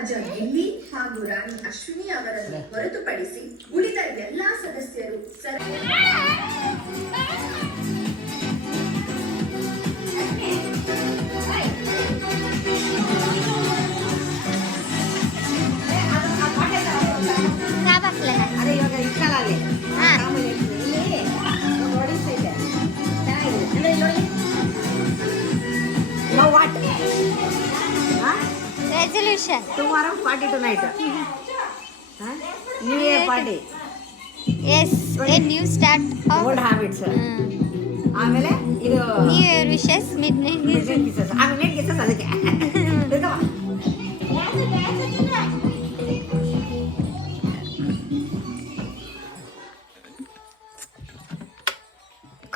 ರಾಜ ಗಿಲ್ಲಿ ಹಾಗೂ ರಾಣಿ ಅಶ್ವಿನಿ ಅವರನ್ನು ಹೊರತುಪಡಿಸಿ ಉಳಿದ ಎಲ್ಲಾ ಸದಸ್ಯರು resolution tomorrow party tonight new year party yes a new start of old habits ಆಮೇಲೆ ಇದು new year wishes midnight kisses ಆ midnight kisses ಅದಕ್ಕೆ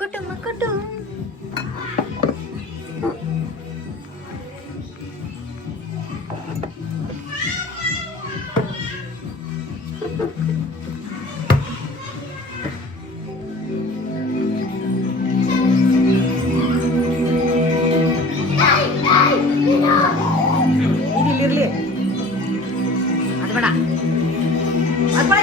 ಕುಟುಂಬ ಕುಟುಂಬ ಇದಿಲ್ಲಿರ್ಲಿ ಅದು ಬೇಡ ಅದು ಬೇಡ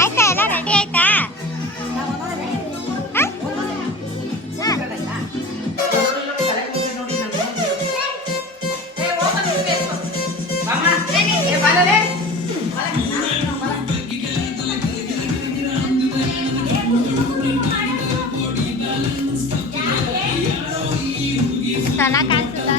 ಆಯ್ತಾ ಎಲ್ಲ ರೆಡಿ ಆಯ್ತಾ ಚೆನ್ನಾಗಿ ಕಾಣಿಸುತ್ತಾ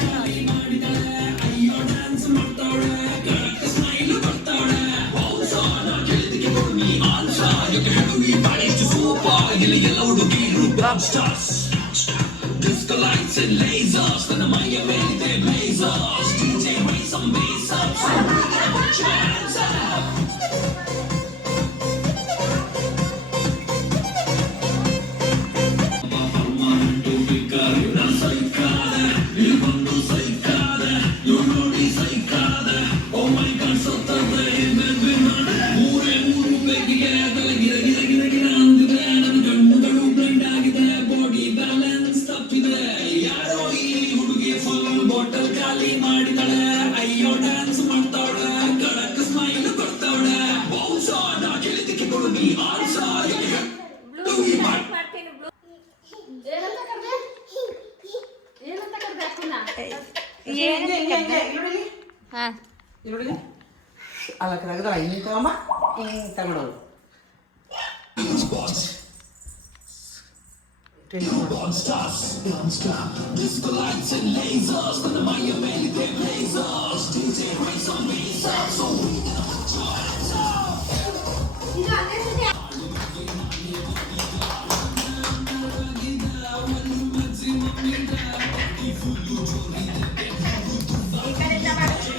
Disco lights and lasers, and the Maya made their blazers. DJ raise some bass up, so we gotta put your hands up. Oh my God, so the way, baby, ಅಲ್ಲ ಕರಗದಲ್ಲ ಹಿಂಗೆ ತಗೊಂಬ ಹಿಂಗೆ ತಗೊಂಡೋದು Disco lights and lasers, and the Maya made their blazers. DJ raise some bass up, so we gotta put your hands up.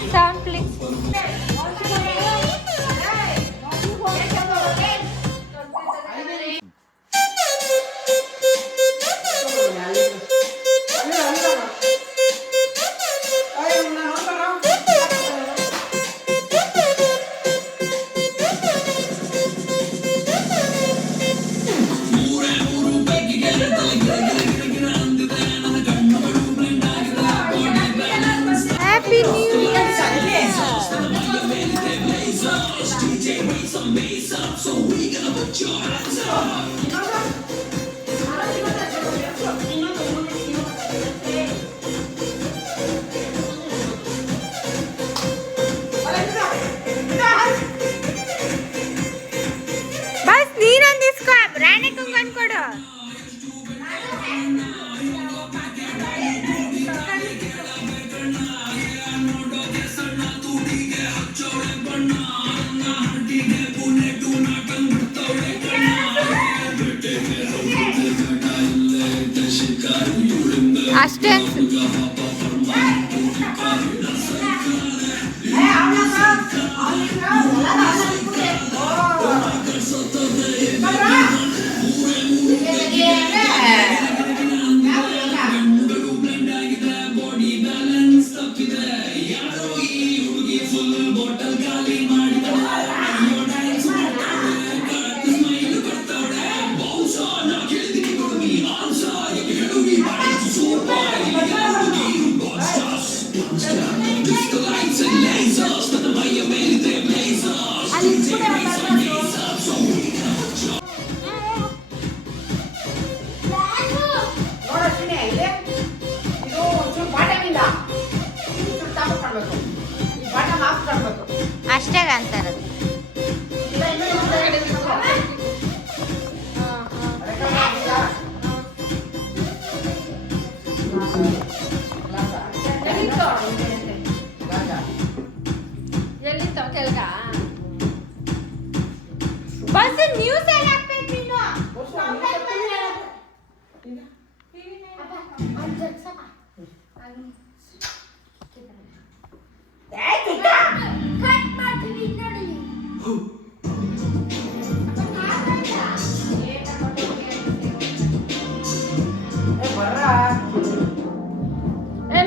Sound please. Happy New Year. DJ raise some bass up, so we gotta put your hands up. ಬಸ್ ನೀರೊಂದು ಇಸ್ಕೊ ರಾಣಿ ಕುಂಕನ್ ಕೊಡು ಅಷ್ಟೇ Super ಕಿವಿಯಾಗ ಅಂತಾರ. Bus news ಎಲ್ಲ ಹಾಕ್ಬೇಕು ನೀನು.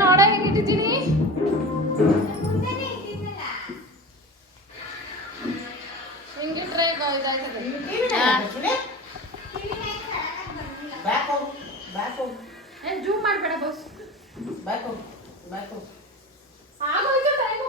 ನೋಡ ಹೆಂಗಿಟ್ಟಿದ್ದೀನಿ. ಹಿಂಗಿಟ್ರೆ ಇದಾಗ್ತದೆ. ಏನ್ ಜೂಮ್ ಮಾಡ್ಬೇಡ ಬಸ್. ಆಗೋಯ್ತು ಟೈಮ್.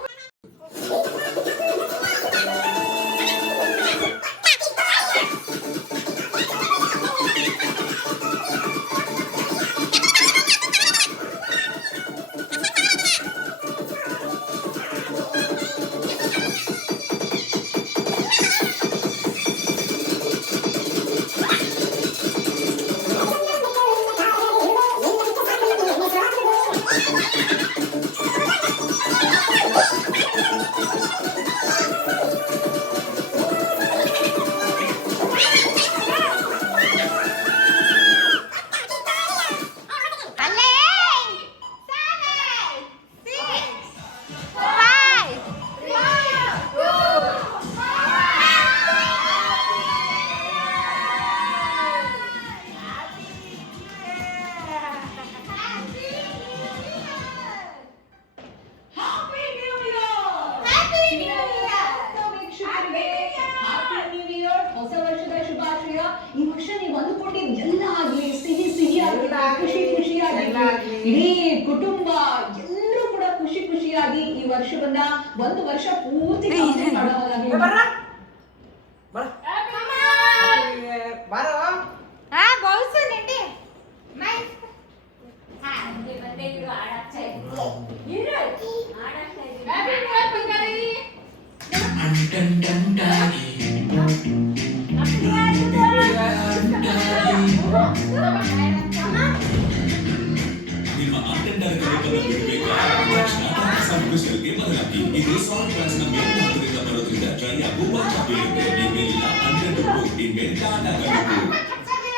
ಈ ವರ್ಷ ನೀವು ಅಂದುಕೊಂಡಿದ್ದು ಎಲ್ಲ ಆಗ್ಲಿ, ಸಿಹಿ ಸಿಹಿಯಾಗಿ, ಖುಷಿ ಖುಷಿಯಾಗಿ, ಇಡೀ ಕುಟುಂಬ ಎಲ್ಲರೂ ಕೂಡ ಖುಷಿ ಖುಷಿಯಾಗಿ ಈ ವರ್ಷವನ್ನ ಒಂದು ವರ್ಷ ಪೂರ್ತಿ complete ಮಾಡೋ ಹಾಗಾಗಿ ಹಾ ಬೌಸು ನೆಟ್ಟಿ ನಿಮ್ಮ ಅಟೆಂಡರ್ ಕಲಿಕಲು ಬಿಡಬೇಕಾ? ಸ್ನಾತಕ ಸಂಕೃಷ್ಟಿಗೆ ಬದಲಾಗಿ ಇದು ಸಾಫ್ಟ್ ಡ್ರಿಂಕ್ಸ್ನ ಮೇಲ್ಭಾಗದಿಂದ ಬರೋದ್ರಿಂದ ಡ್ರೈ ಆಗುವ ತಪ್ಪೇನಿದೆ. ನೀವೆಲ್ಲ 100 ರೂಪಾಯಿ ಇನ್ಮೇಲೆ ದಾಟಬೇಕು.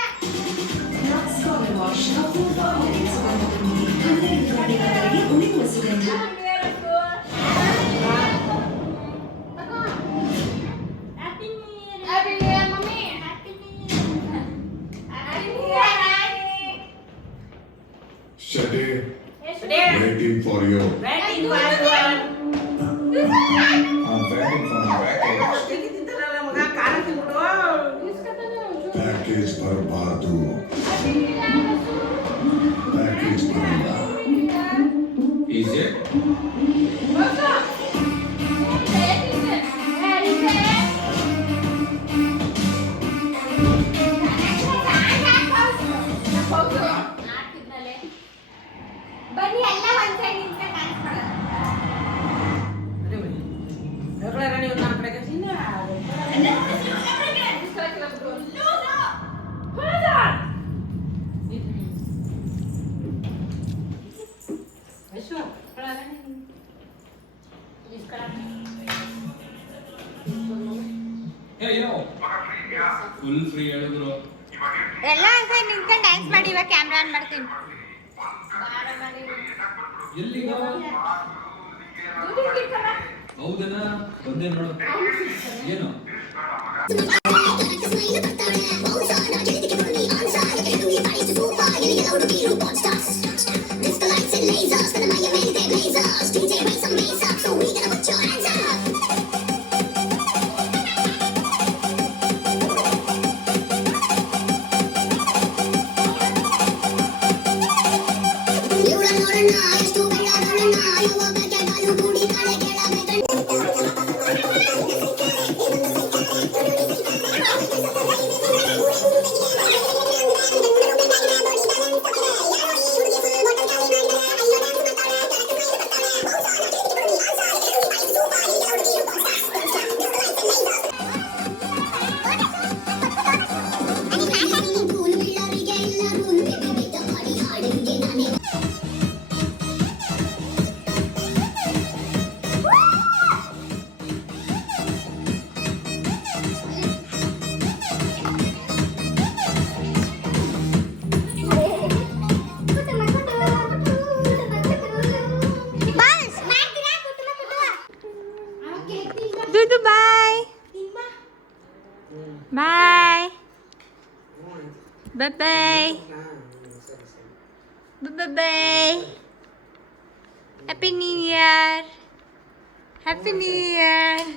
Shade, waiting for you. I'm waiting for my package. Package barbadu. Package barbada. Is it? ಬನ್ನಿ ಎಲ್ಲ ಒಂದ್ ಸೈಡ್ ನಿಂತ್ಕೊಂಡು ಡ್ಯಾನ್ಸ್ ಮಾಡೋಣ. ಫುಲ್ ಫ್ರೀ ಹೇಳಿದ್ರು. ಎಲ್ಲ ಒಂದ್ ಸೈಡ್ ನಿಂತ್ಕೊಂಡು ಡ್ಯಾನ್ಸ್ ಮಾಡಿ. ಇವಾಗ ಕ್ಯಾಮ್ರಾ ಆನ್ ಮಾಡ್ತೀನಿ. ಎಲ್ಲಿಗ? ಹೌದನಾ? ಬಂದೆ ನೋಡು. ಏನು? ಬಾಯ್ ಸರಿ ಸರಿ bye happy new year happy new year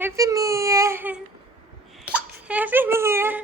happy new year happy new year